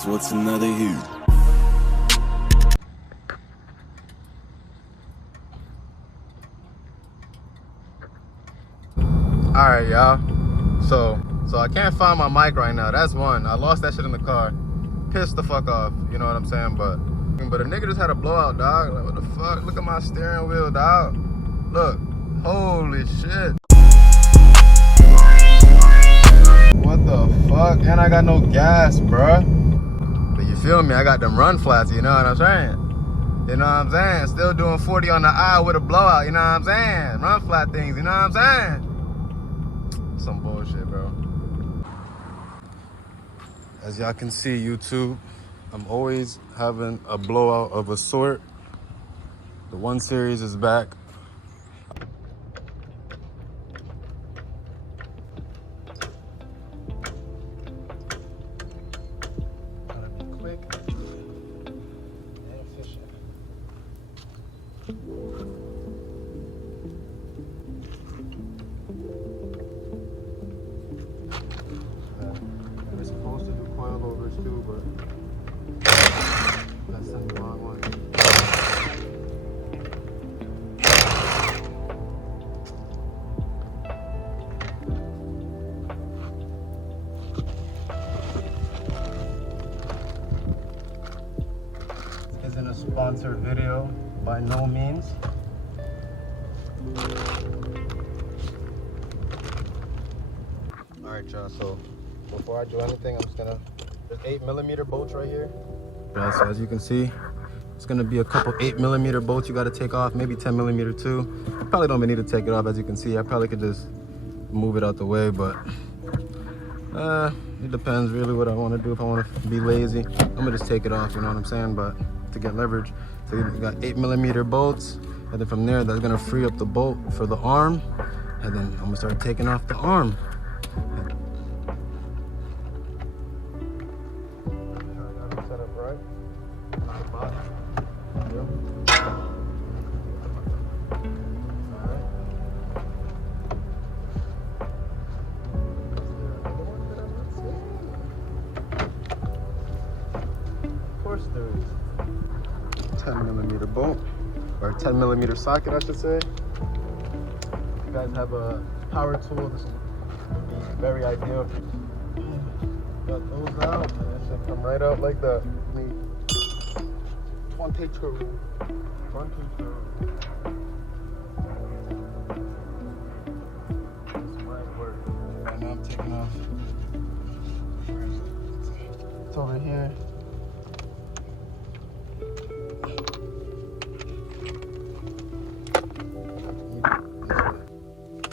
is what's another you. Alright, y'all. So I can't find my mic right now. That's one. I lost that shit in the car. Pissed the fuck off. You know what I'm saying? But a nigga just had a blowout, dog. Like, what the fuck? Look at my steering wheel, dog. Look. Holy shit. What the fuck? And I got no gas, bruh. But you feel me? I got them run flats, you know what I'm saying? You know what I'm saying? Still doing 40 on the eye with a blowout, you know what I'm saying? Run flat things, you know what I'm saying? Some bullshit, bro. As y'all can see, YouTube, I'm always having a blowout of a sort. The 1 Series is back. Gotta be quick and efficient. They're supposed to do coilovers too, but that's the wrong one. This isn't a sponsored video by no means. Alright, y'all, so before I do anything, I'm just gonna, there's 8mm bolts right here. Yeah, so as you can see, it's gonna be a couple 8mm bolts you gotta take off, maybe 10mm too. Probably don't even need to take it off. As you can see, I probably could just move it out the way, but it depends really what I want to do. If I want to be lazy, I'm gonna just take it off, you know what I'm saying? But to get leverage, so you got 8mm bolts, and then from there, that's gonna free up the bolt for the arm, and then I'm gonna start taking off the arm. Set up right. Of course there is. 10mm bolt, or 10mm socket, I should say. If you guys have a power tool, this would be very ideal. Got those out, and that should come right out like that. 22. This might work. Right now I'm taking off. It's over here.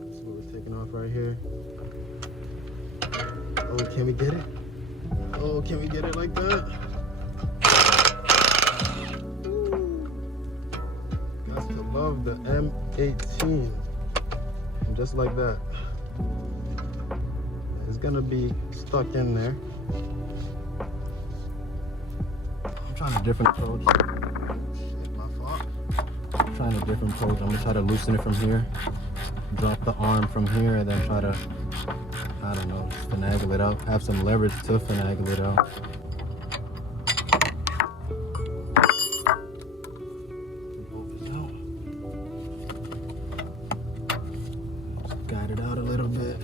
That's what we're taking off right here. Oh, can we get it? Oh, can we get it like that? Got to love the M18. And just like that. It's gonna be stuck in there. I'm trying a different approach. Shit, my fault. I'm trying a different approach. I'm gonna try to loosen it from here. Drop the arm from here and then try to, I don't know, finagle it out. Have some leverage to finagle it out. Just guide it out a little bit.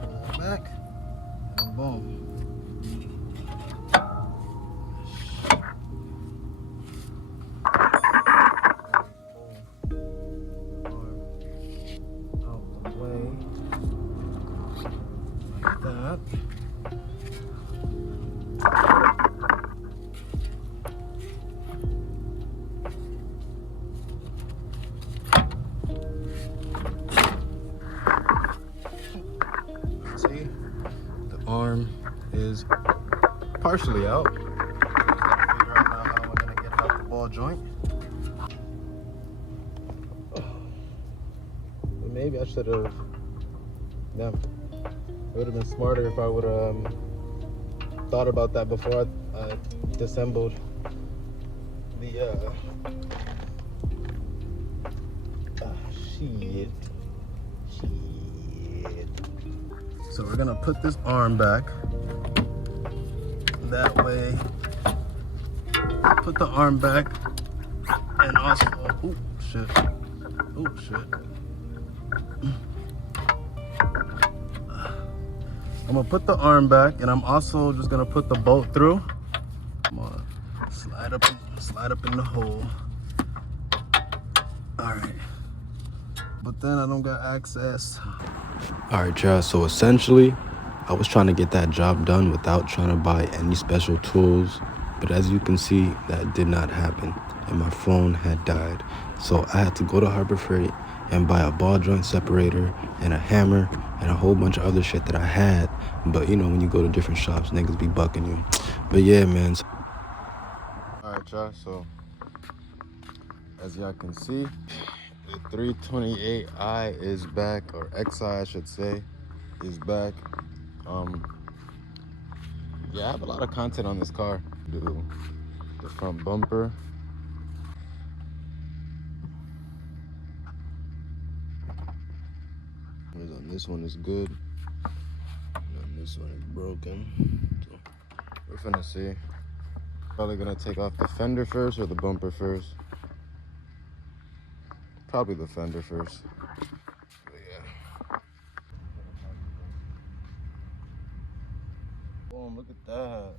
Pull that back, and boom. That. See, the arm is partially out. Just gotta figure out now how we're gonna get it out the ball joint. But maybe I should have. Damn. It would have been smarter if I would have thought about that before I disassembled the Shit. So we're gonna put this arm back. That way, put the arm back, and also, oh shit, oh shit. I'm gonna put the arm back, and I'm also just gonna put the bolt through. Come on, slide up in the hole. All right, but then I don't got access. All right, y'all. So essentially, I was trying to get that job done without trying to buy any special tools, but as you can see, that did not happen, and my phone had died. So I had to go to Harbor Freight and buy a ball joint separator and a hammer and a whole bunch of other shit that I had. But you know, when you go to different shops, niggas be bucking you. But yeah, man. All right, y'all. So as y'all can see, the 328i is back, or XI I should say, is back. Yeah, I have a lot of content on this car. Do the front bumper. This one is good. And this one is broken. So we're finna see. Probably gonna take off the fender first or the bumper first. Probably the fender first. But yeah. Boom, look at that.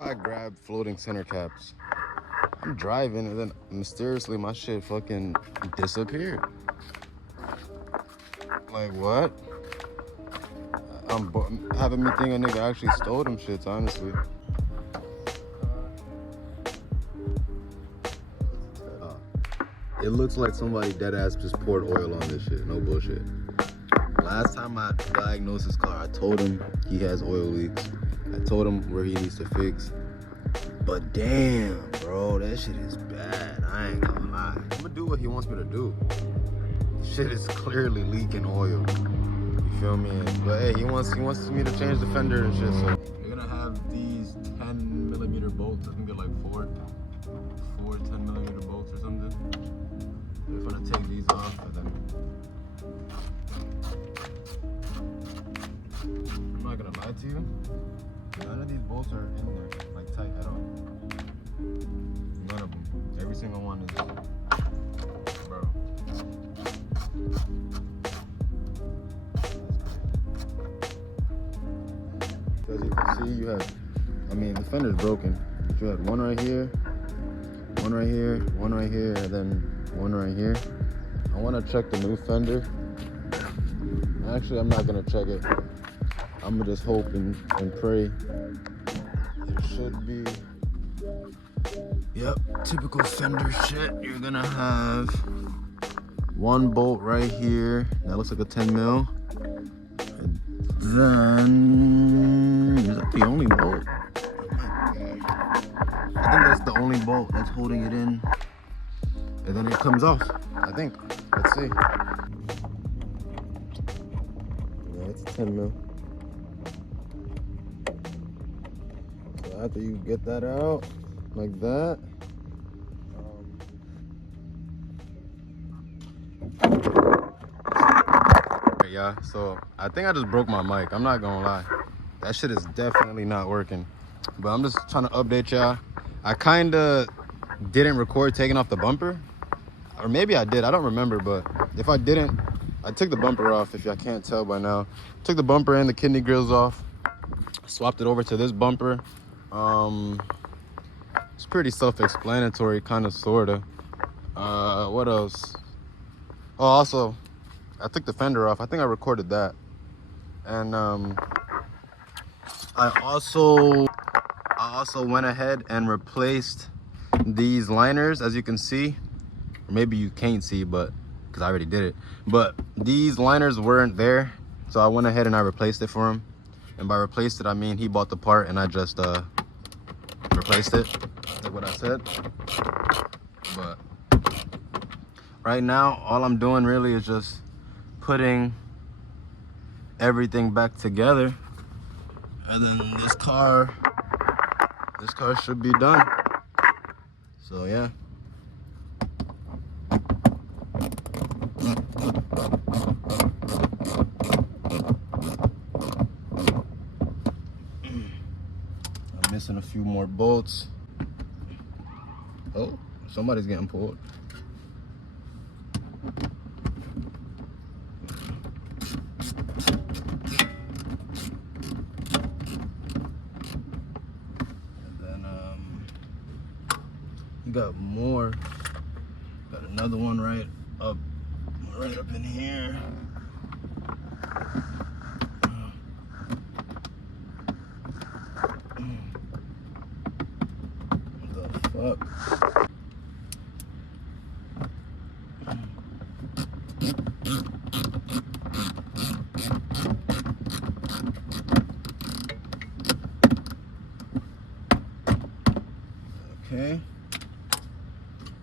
I grabbed floating center caps. I'm driving and then mysteriously my shit fucking disappeared. Like what? I'm having me think a nigga actually stole them shits, honestly. It looks like somebody dead ass just poured oil on this shit, no bullshit. Last time I diagnosed this car, I told him he has oil leaks. I told him where he needs to fix. But damn, bro, that shit is bad. I ain't gonna lie. I'm gonna do what he wants me to do. Shit is clearly leaking oil. You feel me? But hey, he wants me to change the fender and shit. So we're gonna have these 10mm bolts. I think they're like four 10mm bolts or something. We're gonna take these off and then I'm not gonna lie to you. None of these bolts are in there, like tight at all. None of them. Every single one is, bro. As you can see, you have, I mean, the fender's broken. But you had one right here, one right here, one right here, and then one right here. I want to check the new fender. Actually, I'm not gonna check it. I'm gonna just hope and pray. It should be. Yep, typical fender shit. You're gonna have one bolt right here. That looks like a 10 mil. And then, is that the only bolt? I think that's the only bolt that's holding it in. And then it comes off, I think. Let's see. Yeah, it's a 10 mil. After you get that out like that, yeah, so I think I just broke my mic. I'm not gonna lie, that shit is definitely not working. But I'm just trying to update y'all. I kind of didn't record taking off the bumper, or maybe I did, I don't remember. But if I didn't, I took the bumper off. If y'all can't tell by now, took the bumper and the kidney grills off, swapped it over to this bumper. It's pretty self-explanatory, kind of, sorta. What else? Oh, also, I took the fender off. I think I recorded that. And I also went ahead and replaced these liners, as you can see. Or maybe you can't see, but because I already did it. But these liners weren't there, so I went ahead and I replaced it for him. And by replaced it, I mean he bought the part and I just replaced it, like what I said. But right now, all I'm doing really is just putting everything back together, and then this car should be done. So yeah. I'm missing a few more bolts. Oh, somebody's getting pulled. Got more. Got another one right up in here. What the fuck? Okay.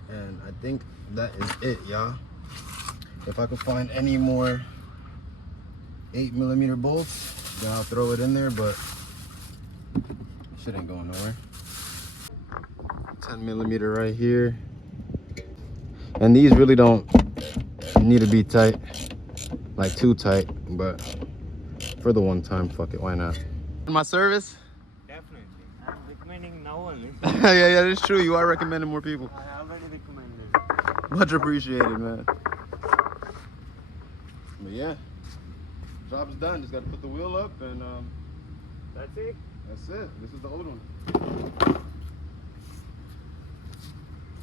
And I think that is it, y'all. If I could find any more 8mm bolts, then I'll throw it in there, but shit ain't going nowhere. 10mm right here. And these really don't need to be tight, like too tight, but for the one time, fuck it, why not? My service? Definitely. I'm recommending now only. yeah, that's true. You are recommending more people. I already recommended. Much appreciated, man. But yeah, job's done. Just got to put the wheel up, and That's it? that's it. This is the old one.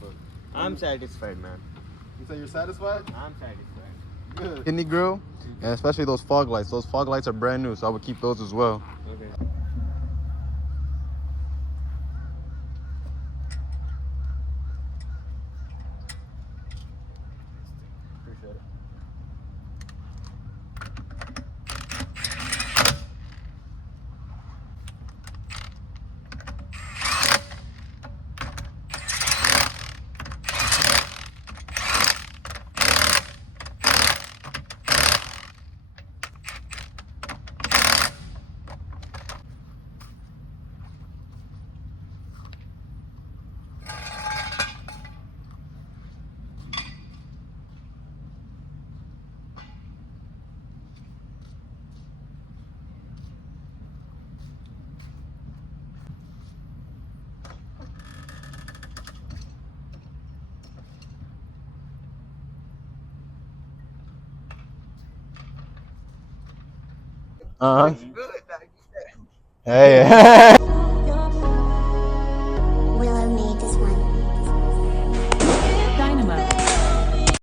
But, I'm satisfied, man. you say you're satisfied? I'm satisfied. Good. Kidney grill, and especially those fog lights. Those fog lights are brand new, so I would keep those as well. Okay. Appreciate it. Uh-huh. Hey.